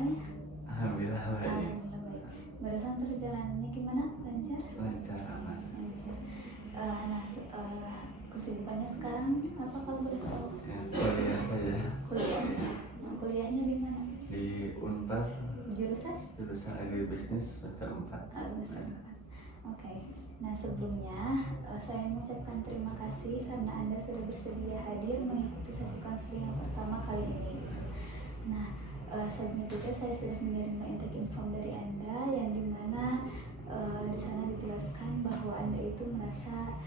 kabarnya? Alhamdulillah baik. Alhamdulillah baik. Barusan perjalanannya gimana? Lancar? Lancar aman. Lancar. Kesibukannya sekarang apa kalau boleh tahu? Ya, kuliah saja. Kuliah. Kuliahnya di mana? Di Unpar, Jurusan agribisnis semester 4. semester 4. Oke. Nah sebelumnya saya mengucapkan terima kasih karena Anda sudah bersedia hadir mengikuti sesi konseling yang pertama kali ini. Nah sebelumnya juga saya sudah menerima intake inform dari Anda yang dimana di sana dijelaskan bahwa Anda itu merasa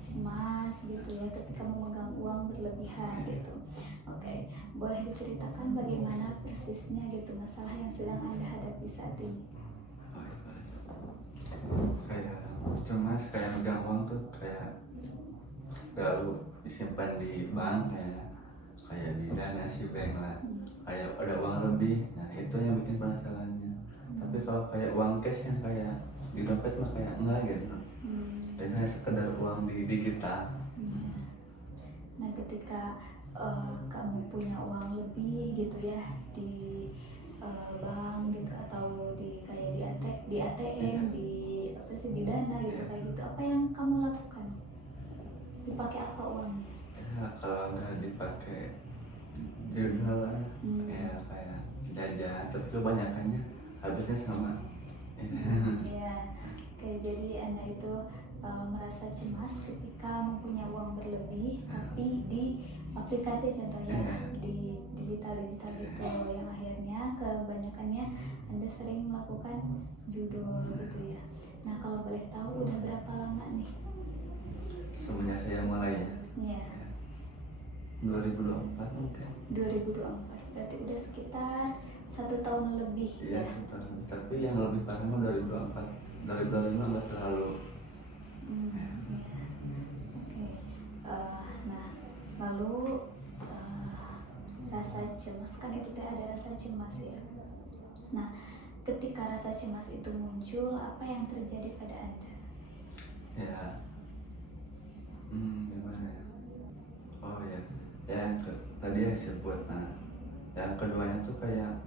cemas gitu ya ketika memegang uang berlebihan gitu. Oke, boleh diceritakan bagaimana persisnya gitu masalah yang sedang Anda hadapi saat ini? Kayak cemas, kayak megang uang tuh kayak lalu disimpan di bank kayak di dana si bank lah, kayak ada uang lebih. Nah itu yang bikin penasarannya. Tapi kalau kayak uang cash yang kayak di dompet mah kayak enggak gitu. Dan hanya sekedar uang di digital. Nah ketika kamu punya uang lebih gitu ya di bank gitu atau di kayak di ATM di apa sih di dana gitu kayak gitu, apa yang kamu lakukan? Dipakai apa uangnya? Ya kalau nggak dipakai jurnal lah, kayak jajan, tapi kebanyakannya habisnya sama. Ya, kayak jadi Anda itu merasa cemas ketika mempunyai uang berlebih tapi di aplikasi contohnya di digital gitu yang akhirnya kebanyakannya Anda sering melakukan judul gitu ya. Nah kalau boleh tahu udah berapa lama nih? Semenjak saya mulai Ya. 2024 mungkin. 2024 berarti udah sekitar 1 tahun lebih Iya, ya. tapi yang lebih parah mah 2024. 2025 nggak terlalu. Ya. Oke. Nah lalu rasa cemas kan itu ada rasa cemas ya. Nah ketika rasa cemas itu muncul, apa yang terjadi pada Anda? Ya, gimana ya? Oh ya, yang tadi yang disebut. Nah, yang keduanya tuh kayak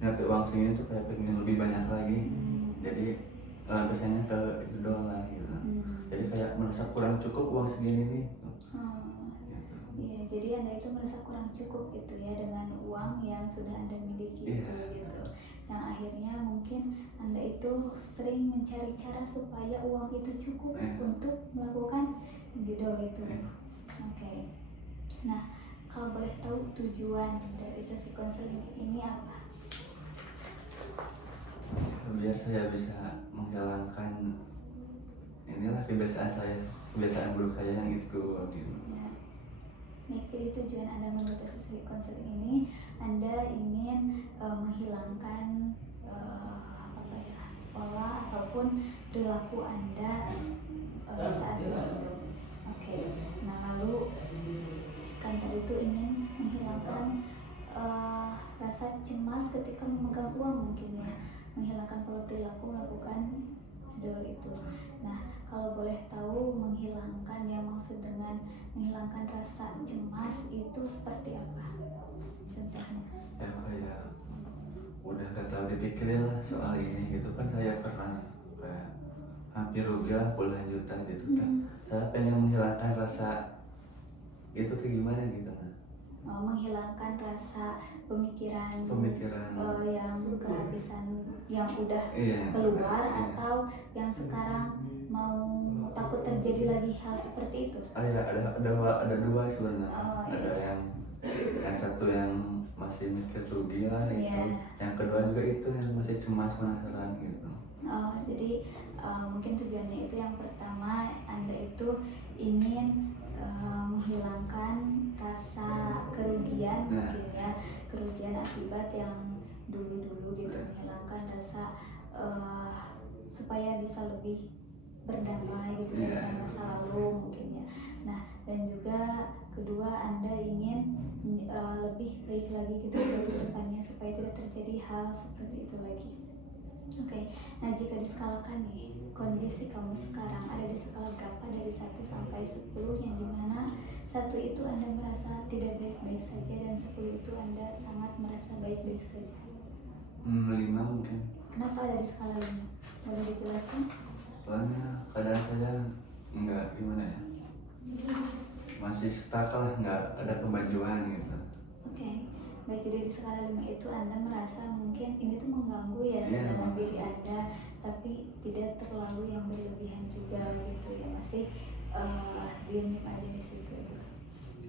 nyampe uang segini tuh kayak pengen lebih banyak lagi. Jadi biasanya ke itu doang lah gitu. Jadi kayak merasa kurang cukup uang segini nih. Iya, jadi Anda itu merasa kurang cukup gitu ya dengan uang yang sudah Anda miliki gitu. Yang akhirnya mungkin Anda itu sering mencari cara supaya uang itu cukup untuk melakukan judul itu. Oke. Nah, kalau boleh tahu tujuan dari sesi konseling ini apa? Biar saya bisa menghilangkan inilah kebiasaan buruk saya yang itu gitu. Ya. Nah, jadi tujuan Anda mengikuti sesi konseling ini, Anda ingin menghilangkan pola ataupun perilaku Anda saat itu. Oke. Nah, lalu kan tadi itu ingin menghilangkan rasa cemas ketika memegang uang mungkin ya, menghilangkan pola perilaku melakukan judul itu. Nah, kalau boleh tahu menghilangkan yang maksud dengan menghilangkan rasa cemas itu seperti apa? Contohnya? Ya kayak udah gak terlalu dipikirin lah soal ini gitu kan. Saya pernah kayak hampir rugi lah puluhan juta gitu kan. Saya pengen menghilangkan rasa itu kayak gimana gitu kan. Menghilangkan rasa pemikiran yang kehabisan yang udah keluar atau yang sekarang mau takut terjadi lagi hal seperti itu. Ada dua sebenarnya. Ada yang satu yang masih mikir rugi lah gitu. Yang kedua juga itu yang masih cemas penasaran gitu. Jadi mungkin tujuannya itu yang pertama Anda itu ingin menghilangkan rasa kerugian mungkin ya, kerugian akibat yang dulu gitu, menghilangkan rasa supaya bisa lebih berdamai gitu dengan masa lalu mungkin ya. Nah dan juga kedua Anda ingin lebih baik lagi gitu ke depannya supaya tidak terjadi hal seperti itu lagi. Oke. Nah jika diskalakan nih kondisi kamu sekarang ada di skala berapa dari 1 sampai 10 yang dimana 1 itu Anda merasa tidak baik-baik saja dan 10 itu Anda sangat merasa baik-baik saja. 5 mungkin. Kenapa ada di skala 5? Boleh dijelaskan? Soalnya kadang saya nggak gimana ya, masih stuck lah, nggak ada kemajuan gitu. Oke, baik, jadi di skala 5 itu Anda merasa mungkin ini tuh mengganggu ya Iya, dalam Bang. diri Anda, tapi tidak terlalu yang berlebihan juga gitu ya, masih diam-diam aja di situ gitu.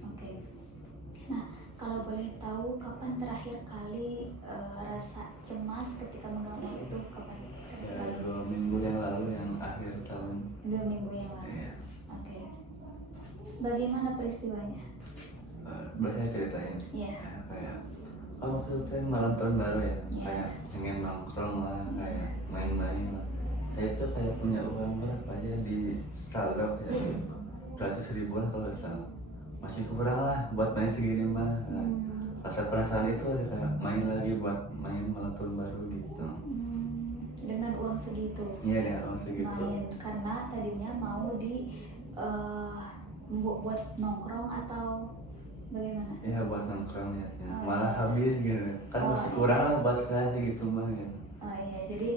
Oke, nah kalau boleh tahu kapan terakhir kali rasa cemas ketika mengganggu itu kapan terakhir kali? 2 minggu yang lalu, yang akhir tahun. 2 minggu yang lalu. Iya. Oke, bagaimana peristiwanya? Boleh saya ceritain? Iya. Ya, kayak waktu itu saya malam tahun baru ya, Iya. kayak pengen nongkrong lah, kayak main-main lah. Kayak itu kayak punya uang berapa aja di saldo ya, 100.000 lah kalau nggak salah. Masih kurang lah buat main segini mah. Nah, rasa perasaan itu ada kayak main lagi buat main malam tahun baru gitu. Dengan uang segitu Iya, dengan uang segitu. main karena tadinya mau di buat nongkrong atau bagaimana? Iya, buat nongkrong ya. Oh, Malah iya. habis gitu. Kan Oh, masih iya. kurang lah buat sekali gitu mah ya. Oh iya, jadi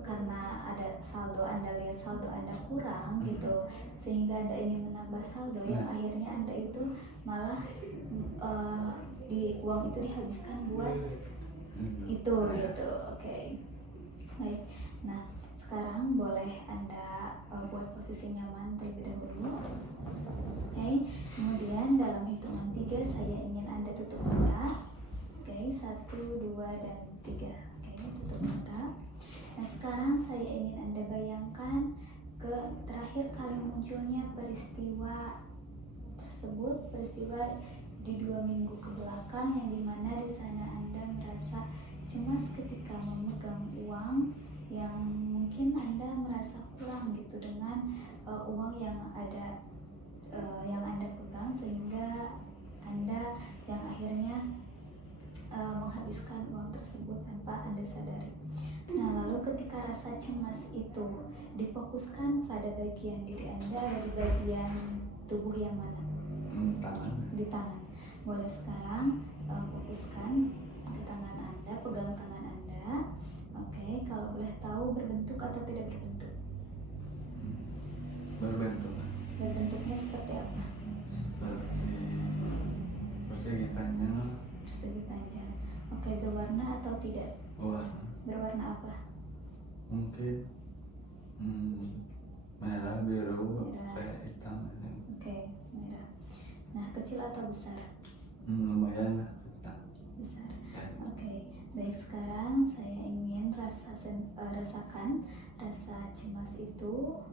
karena ada saldo Anda, lihat saldo Anda kurang gitu, sehingga Anda ingin menambah saldo yang akhirnya Anda itu malah di uang itu dihabiskan buat itu gitu. Oke, baik. Nah sekarang boleh Anda buat posisi nyaman terlebih dahulu. Oke, kemudian dalam hitungan 3 saya ingin Anda tutup mata. Oke, 1, 2, dan 3. Oke, tutup mata. Nah sekarang saya ingin Anda bayangkan ke terakhir kali munculnya peristiwa tersebut, peristiwa di 2 minggu ke belakang, yang dimana di sana Anda merasa cemas ketika memegang uang yang mungkin Anda merasa kurang gitu dengan uang yang ada yang Anda pegang, sehingga Anda yang akhirnya menghabiskan uang tersebut tanpa Anda sadari. Nah lalu ketika rasa cemas itu difokuskan pada bagian diri Anda, di bagian tubuh yang mana? Tangan. Di tangan. Boleh sekarang fokuskan ke tangan Anda, pegang tangan Anda. Oke, kalau boleh tahu berbentuk atau tidak berbentuk? Berbentuk. Berbentuknya seperti apa? Persegi panjang. Persegi panjang. Oke, berwarna atau tidak? Berwarna apa? Mungkin merah, biru, Merah. kayak hitam. Oke, merah. Nah, kecil atau besar? Lumayan lah. Besar. Ya. Oke, baik, sekarang saya ingin rasakan rasa cemas itu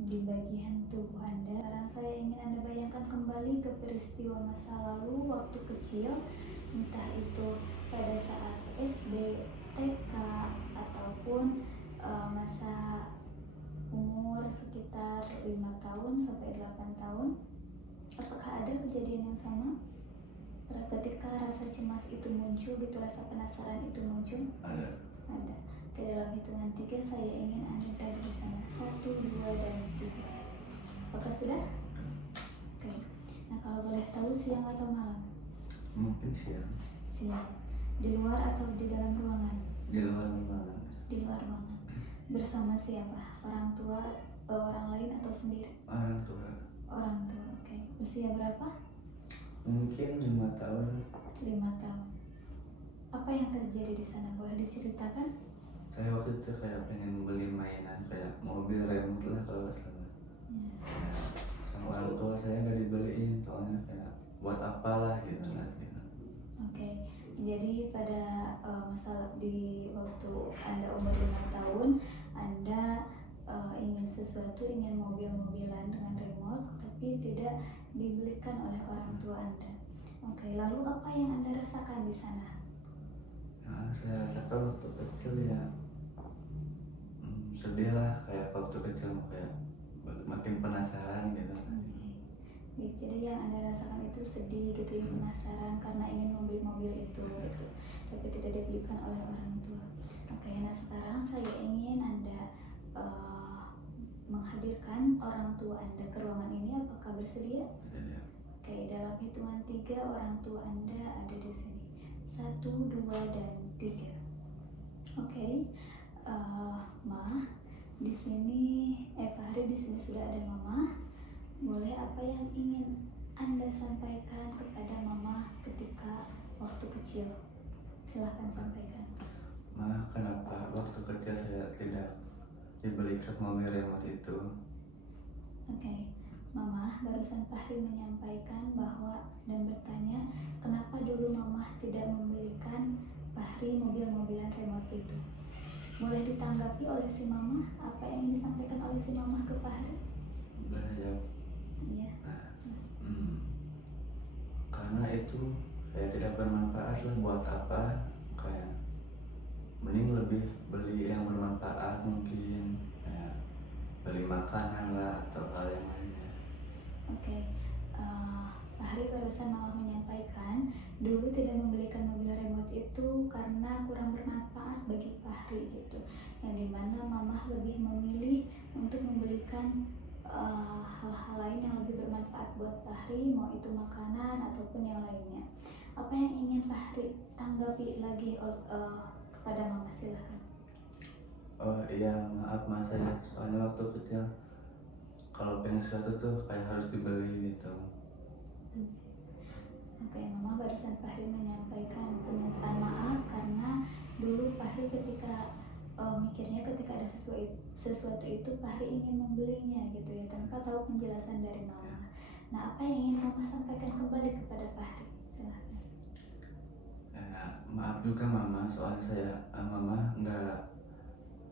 di bagian tubuh Anda. Sekarang saya ingin Anda bayangkan kembali ke peristiwa masa lalu waktu kecil, entah itu pada saat SD, TK, ataupun masa umur sekitar 5 tahun sampai 8 tahun. Apakah ada kejadian yang sama? Ketika rasa cemas itu muncul gitu, rasa penasaran itu muncul? Ada. Ada. Oke, dalam hitungan 3 saya ingin Anda berada di sana. 1, 2, dan 3. Apakah sudah? Oke. Nah kalau boleh tahu siang atau malam? Mungkin siang. Siang. Di luar atau di dalam ruangan? Di luar ruangan. Di luar ruangan. Bersama siapa? Orang tua, orang lain, atau sendiri? Orang tua. Orang tua. Oke. Usia berapa? Mungkin 5 tahun. 5 tahun. Apa yang terjadi di sana? Boleh diceritakan? Saya waktu itu kayak pengen beli mainan kayak mobil remote lah kalau nggak salah. Ya, sama orang tua saya nggak dibeliin, soalnya kayak buat apalah gitu nanti. Oke, jadi pada masalah di waktu Anda umur 5 tahun, Anda ingin sesuatu, ingin mobil-mobilan dengan remote, tapi tidak dibelikan oleh orang tua Anda. Oke, lalu apa yang Anda rasakan di sana? Nah, saya rasakan waktu kecil ya sedih lah, kayak waktu kecil kayak makin penasaran gitu. Baik, jadi yang Anda rasakan itu sedih gitu ya, penasaran karena ingin membeli mobil itu gitu, tapi tidak dibelikan oleh orang tua. Oke, nah sekarang saya ingin Anda menghadirkan orang tua Anda ke ruangan ini. Apakah bersedia? Jadi, Oke, dalam hitungan 3 orang tua Anda ada di sini. 1, 2, dan 3. Oke, Ma, di sini Fahri di sini sudah ada Mama. Boleh apa yang ingin Anda sampaikan kepada Mama ketika waktu kecil? Silahkan sampaikan. Ma, kenapa waktu kecil saya tidak dibelikan mobil remote itu? Oke, Mama, barusan Fahri menyampaikan bahwa dan bertanya kenapa dulu Mama tidak membelikan Fahri mobil-mobilan remote itu. Boleh ditanggapi oleh si Mama apa yang disampaikan oleh si Mama ke Fahri? Boleh jawab. Iya. Karena itu kayak tidak bermanfaat lah, buat apa, kayak mending lebih beli yang bermanfaat, mungkin kayak beli makanan lah atau hal yang lainnya. Oke, Fahri barusan Mama menyampaikan dulu tidak membelikan mobil remote itu karena kurang bermanfaat bagi Fahri gitu, yang dimana Mama lebih memilih untuk membelikan hal-hal lain yang lebih bermanfaat buat Fahri, mau itu makanan ataupun yang lainnya. Apa yang ingin Fahri tanggapi lagi kepada Mama? Silahkan. Oh iya, maaf Mas, saya soalnya waktu kecil kalau pengen sesuatu tuh kayak harus dibeli gitu. Oke, Mama barusan Fahri menyampaikan permintaan maaf karena dulu Fahri ketika mikirnya ketika ada sesuatu itu Fahri ingin membelinya gitu ya, tanpa tahu penjelasan dari Mama. Nah, apa yang ingin Mama sampaikan kembali kepada Fahri? Silahkan. Maaf juga Mama, soalnya Mama nggak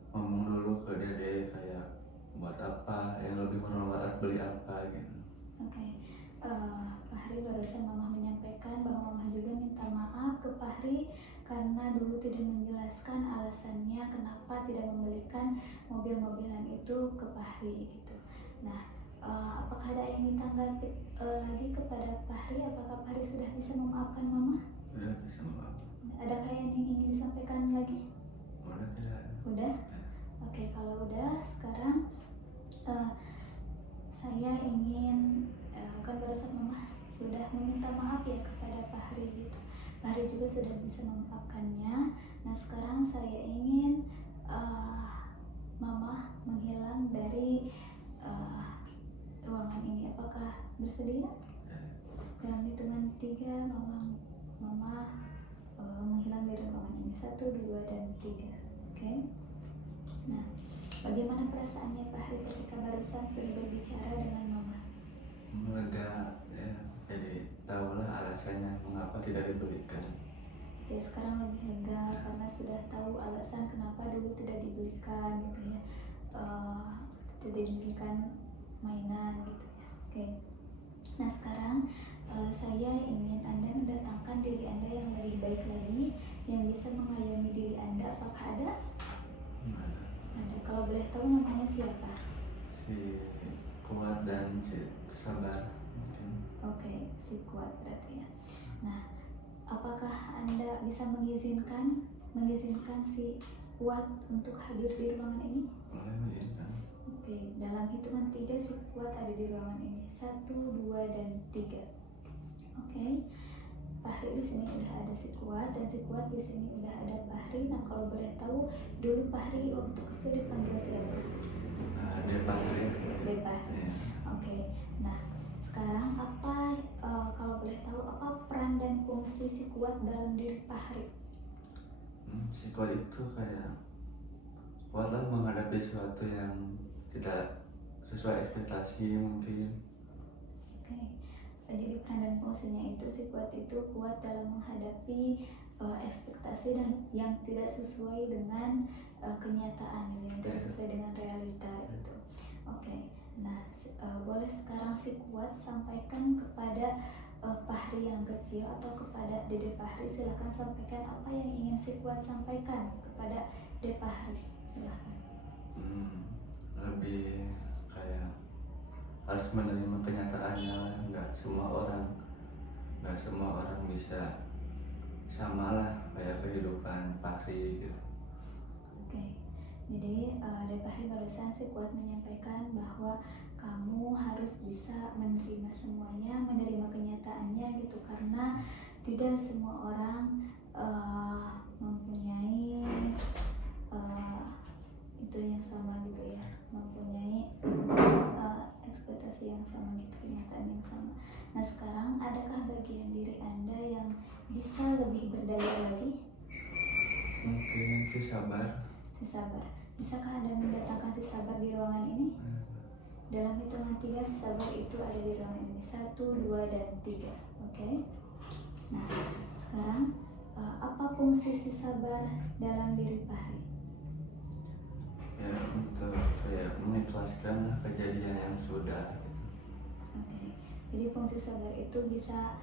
ngomong dulu ke Dede kayak buat apa yang lebih bermanfaat, beli apa gitu. Oke, Fahri barusan Mama menyampaikan bahwa Mama juga minta maaf ke Fahri karena dulu tidak menjelaskan alasannya kenapa tidak membelikan mobil-mobilan itu ke Fahri gitu. Nah, apakah ada yang ditanggapi lagi kepada Fahri? Apakah Fahri sudah bisa memaafkan Mama? Udah bisa maaf. Adakah yang ingin disampaikan lagi? Udah tidak. Udah? Oke, kalau udah sekarang saya ingin kan barusan Mama sudah meminta maaf ya kepada Fahri gitu. Fahri juga sudah bisa memaafkannya. Nah, sekarang saya ingin Mama menghilang dari ruangan ini. Apakah bersedia? Dalam hitungan 3 Mama menghilang dari ruangan ini. 1, 2, dan 3. Oke. Nah, bagaimana perasaannya Fahri ketika barusan sudah berbicara dengan Mama? Lega ya, jadi tahulah alasannya mengapa tidak dibelikan. Oke, sekarang lebih lega karena sudah tahu alasan kenapa dulu tidak dibelikan gitu ya, tidak dibelikan mainan gitu ya. Oke. Nah, sekarang saya ingin Anda mendatangkan diri Anda yang lebih baik lagi, yang bisa mengayomi diri Anda. Apakah ada? Ada. Kalau boleh tahu namanya siapa? Si Kuat dan si Sabar mungkin. Oke, si Kuat berarti ya. Nah, apakah Anda bisa mengizinkan si Kuat untuk hadir di ruangan ini? Boleh mengizinkan. Oke, dalam hitungan 3 si Kuat ada di ruangan ini. 1, 2, dan 3. Oke. Fahri di sini udah ada si Kuat dan si Kuat di sini udah ada Fahri. Nah, kalau boleh tahu dulu Fahri waktu kecil dipanggil siapa? Dia Fahri. Dede Fahri. Ya. Oke. Nah, sekarang apa kalau boleh tahu apa peran dan fungsi si Kuat dalam diri Fahri? Si Kuat itu kayak kuat lah menghadapi sesuatu yang tidak sesuai ekspektasi mungkin. Oke. Jadi peran dan fungsinya itu si Kuat itu kuat dalam menghadapi ekspektasi dan yang tidak sesuai dengan kenyataan, yang tidak sesuai dengan realita gitu. Oke. Nah, boleh sekarang si Kuat sampaikan kepada Fahri yang kecil atau kepada Dede Fahri. Silakan sampaikan apa yang ingin si Kuat sampaikan kepada Dede Fahri. Silakan. Lebih kayak harus menerima kenyataannya lah. Nggak semua orang bisa sama lah kayak kehidupan Fahri gitu. Oke. Jadi Depahri barusan si Kuat menyampaikan bahwa kamu harus bisa menerima semuanya, menerima kenyataannya gitu, karena tidak semua orang mempunyai itu yang sama gitu ya, mempunyai ekspektasi yang sama gitu, kenyataan yang sama. Nah sekarang adakah bagian diri Anda yang bisa lebih berdaya lagi? Mungkin si sabar. Si sabar. Bisakah Anda mendatangkan si sabar di ruangan ini? Dalam hitungan 3 si sabar itu ada di ruangan ini. 1, 2, dan 3. Oke. Nah sekarang apa fungsi si sabar dalam diri Fahri? Ya untuk kayak mengikhlaskan lah kejadian yang sudah gitu. Oke. Jadi fungsi sabar itu bisa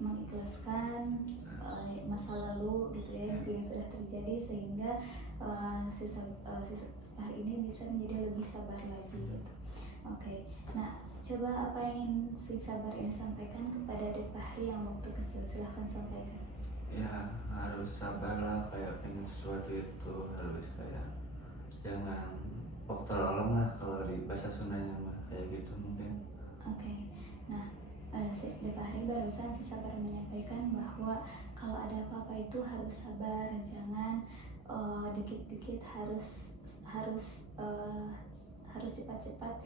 mengikhlaskan masa lalu gitu ya yang sudah terjadi, sehingga si Fahri ini bisa menjadi lebih sabar lagi gitu. Oke. Nah coba apa yang si sabar ini sampaikan kepada Fahri yang waktu kecil, silahkan sampaikan. Ya harus sabar lah, kayak pengen sesuatu itu harus kayak jangan waktu lah kalau di bahasa Sundanya mah kayak gitu mungkin. Oke. Nah si Fahri barusan si sabar menyampaikan bahwa kalau ada apa-apa itu harus sabar, jangan dikit-dikit harus cepat-cepat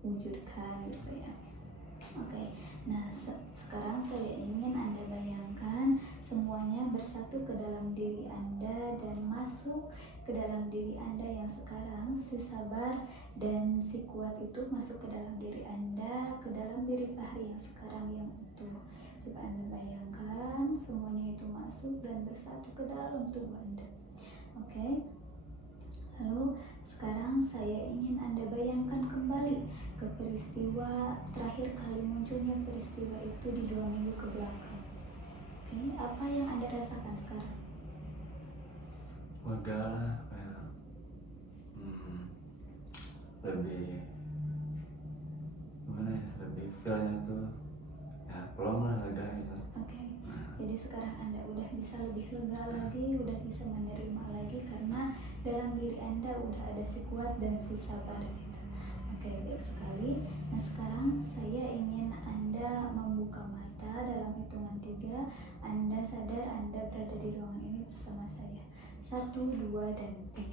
diwujudkan gitu ya. Oke. Nah sekarang saya ingin Anda bayangkan semuanya bersatu ke dalam diri Anda dan masuk ke dalam diri Anda yang sekarang. Si sabar dan si kuat itu masuk ke dalam diri Anda, ke dalam diri Fahri yang sekarang yang utuh. Coba Anda bayangkan semuanya itu masuk dan bersatu ke dalam tubuh Anda. Oke. Lalu sekarang saya ingin Anda bayangkan kembali ke peristiwa terakhir kali munculnya peristiwa itu di 2 minggu ke belakang. Oke, apa yang Anda rasakan sekarang? Lega lah kayak lebih gimana ya, lebih feelnya tuh ya pelong lah, lega gitu. Oke. Jadi sekarang Anda udah bisa lebih lega lagi, udah bisa menerima lagi karena dalam diri Anda udah ada si kuat dan si sabar gitu. Oke, baik sekali. Nah sekarang saya ingin Anda membuka mata dalam hitungan 3. Anda sadar Anda berada di ruangan ini bersama saya. 1, 2, dan 3.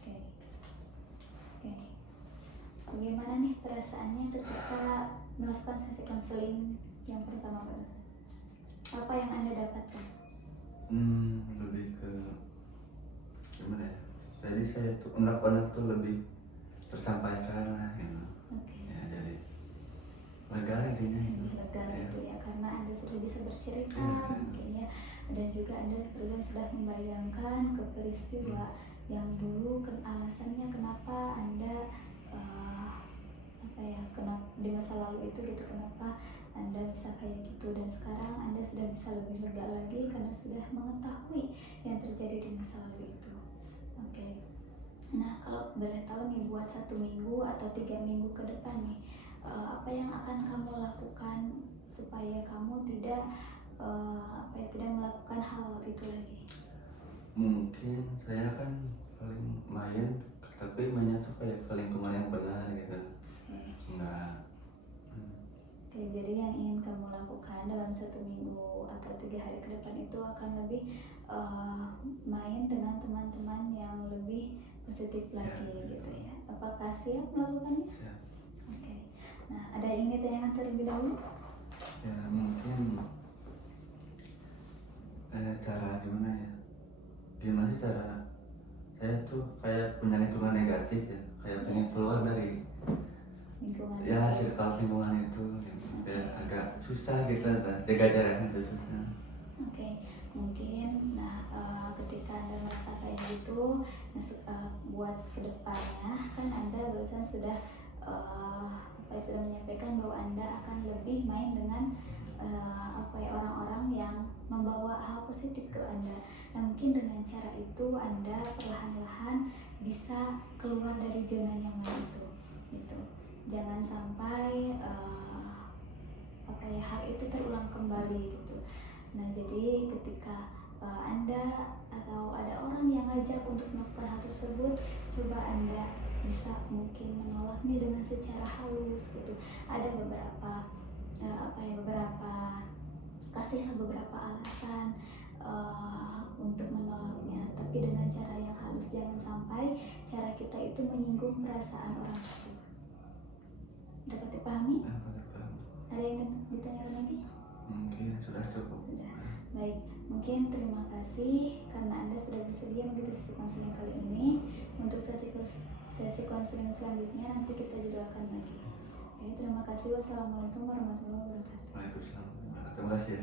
Oke. Bagaimana nih perasaannya ketika melakukan sesi konseling yang pertama barusan? Apa yang Anda dapatkan? Lebih ke gimana ya? Jadi saya tuh unek-unek tuh lebih tersampaikan lah gitu. Oke. Ya jadi lega intinya itu. Lega gitu ya, karena Anda sudah bisa bercerita mungkin ya, dan juga Anda sudah membayangkan ke peristiwa yang dulu, alasannya kenapa Anda kenapa di masa lalu itu gitu, kenapa Anda bisa kayak gitu, dan sekarang Anda sudah bisa lebih lega lagi karena sudah mengetahui yang terjadi di masa lalu itu. Oke. Nah kalau boleh tahu nih, buat 1 minggu atau 3 minggu ke depan nih, apa yang akan kamu lakukan supaya kamu tidak melakukan hal itu lagi? Mungkin saya kan paling main, tapi mainnya tuh kayak ke lingkungan yang benar gitu. Enggak. Oke, jadi yang ingin kamu lakukan dalam 1 minggu atau 3 hari ke depan itu akan lebih main dengan teman-teman yang lebih positif lagi gitu ya. Apakah siap melakukannya? Siap. Oke. Nah, ada yang ingin ditanyakan terlebih dahulu? Ya mungkin cara gimana ya? Gimana sih cara saya tuh kayak punya lingkungan negatif ya, kayak pengen keluar dari Lingkungan ya circle lingkungan itu gitu. Kayak agak susah gitu, jaga jaraknya itu susah. Oke, mungkin ketika Anda merasa kayak gitu, buat kedepannya kan Anda barusan sudah sudah menyampaikan bahwa Anda akan lebih main dengan orang-orang yang membawa hal positif ke Anda. Nah mungkin dengan cara itu Anda perlahan-lahan bisa keluar dari zona nyaman itu gitu. Jangan sampai hal itu terulang kembali gitu. Nah jadi ketika Anda atau ada orang yang ngajak untuk melakukan hal tersebut, coba Anda bisa mungkin menolaknya dengan secara halus gitu. Ada beberapa kasihlah beberapa alasan untuk menolaknya, tapi dengan cara yang halus. Jangan sampai cara kita itu menyinggung perasaan orang tersebut. Dapat dipahami? Ada yang ditanyakan lagi? Mungkin sudah cukup. Sudah. Baik, mungkin terima kasih karena Anda sudah bersedia mengikuti sesi konseling kali ini. Untuk sesi konseling selanjutnya nanti kita jadwalkan lagi. Oke, terima kasih. Wassalamualaikum warahmatullahi wabarakatuh. Waalaikumsalam. Terima kasih.